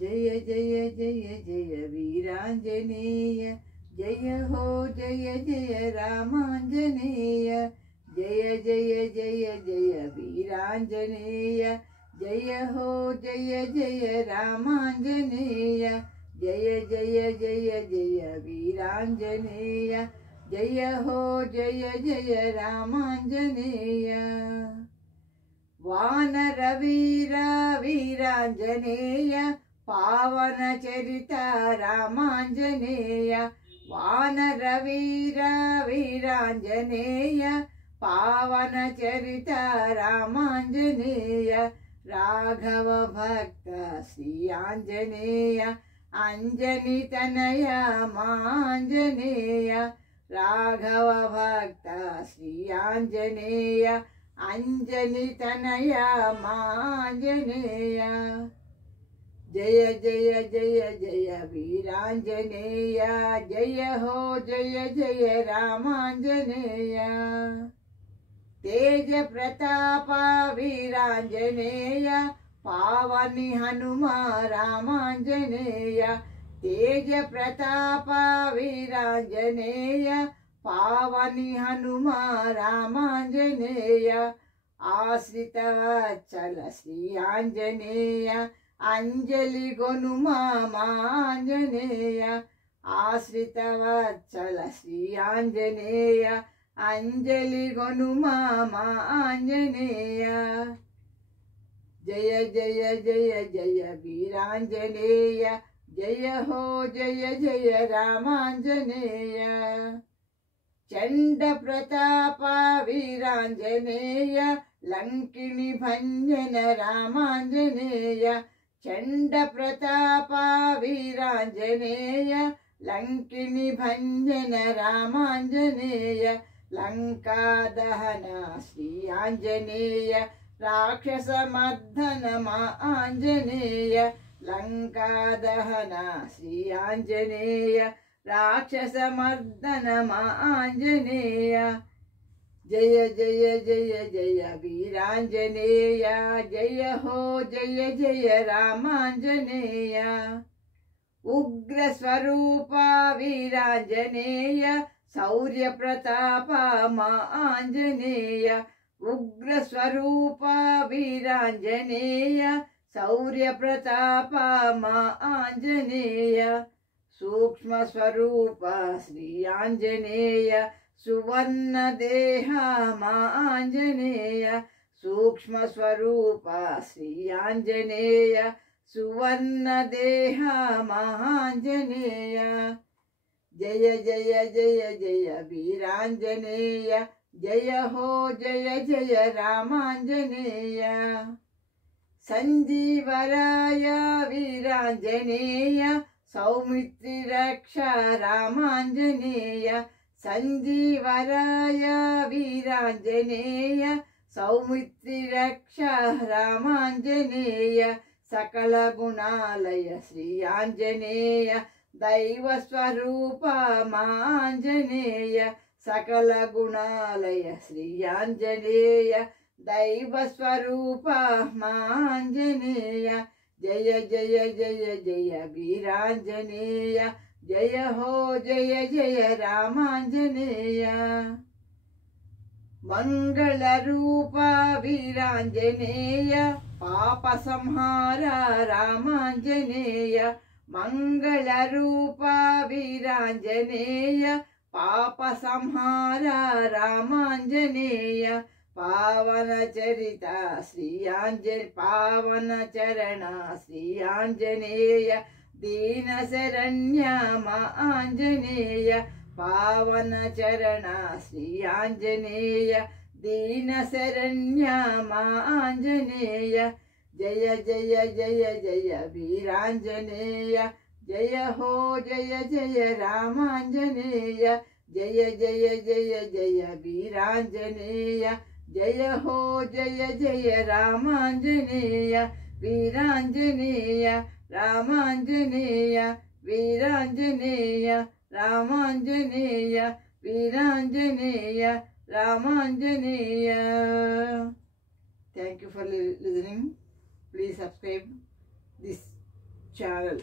जय जय जय जय वीरांजनेय, जय हो जय जय रामांजनेय, जय जय जय जय वीरांजनेय, जय हो जय जय रामांजनेय, जय जय जय जय वीरांजनेय, जय हो जय जय रामांजनेय। वानर वीरा वीरांजनेय, पावन चरित रामांजनेय, वानर वीरा वीरांजनेय, पावन चरित रामांजनेय, राघव भक्त श्री आंजनेय, अंजनी तनय मांजनेय, राघव भक्त श्री आंजनेय, अंजनी तनय मांजनेय। जय जय जय जय वीरांजनेय, जय हो जय जय रामांजनेय, तेज प्रताप वीरांजनेय, पावनि हनुमा रामांजनेय, तेज प्रताप वीरांजनेय, पावनि हनुमा रामांजनेय, आश्रित वत्सल श्री आंजनेय, अंजलि गोनुमा मांजनेय, आश्रित वत्सल श्री आंजनेय, अंजलि गोनुमा मांजनेय। जय जय जय जय वीरांजनेय, जय हो जय जय रामांजनेय, चंड प्रताप वीरांजनेय, लंकिनी भंजन रामांजनेय, चंड प्रताप वीरांजनेय, लंकिनी भंजन रामांजनेय, लंका दहन श्री आंजनेय, राक्षस मर्दन आंजनेय, लंका दहन श्री आंजनेय, राक्षस मर्दन आंजनेय। जय जय जय जय वीरांजनेय, जय हो जय जय रामांजनेय, उग्र स्वरूप वीरांजनेय, शौर्य प्रताप आंजनेय, उग्र स्वरूप वीरांजनेय, शौर्य प्रताप आंजनेय, सूक्ष्म स्वरूप श्री आंजनेय, सुवर्ण देह आंजनेय, सूक्ष्म स्वरूप श्री आंजनेय, सुवर्ण देह आंजनेय। जय जय जय जय वीरांजनेय, जय हो जय जय रामांजनेय, संजीवराय वीरांजनेय, सौमित्रि रक्षा रामांजनेय, संजीवराय वीरांजनेय, सौमित्रि रक्षा रामांजनेय, सकल गुणालय श्री आंजनेय, दैव स्वरूप आंजनेय, सकल गुणालय श्री आंजनेय, दैव स्वरूप आंजनेय। जय जय जय जय वीरांजनेय, जय हो जय जय रामांजनेय, मंगल रूप वीरांजनेय, पाप संहार रामांजनेय, मंगल रूप वीरांजनेय, पाप संहार रामांजनेय, पावन चरित श्री आंजनेय, पावन चरण श्री आंजनेय, दीन शरण्य आंजनेय, पावन चरण श्री आंजनेय, दीन शरण्य आंजनेय। जय जय जय जय वीरांजनेय, जय हो जय जय रामांजनेय, जय जय जय जय वीरांजनेय, जय हो जय जय रामांजनेय, वीरांजनेय रामांजनेय, वीरांजनेय रामांजनेय, वीरांजनेय रामांजनेय। Thank you for listening. Please subscribe this channel.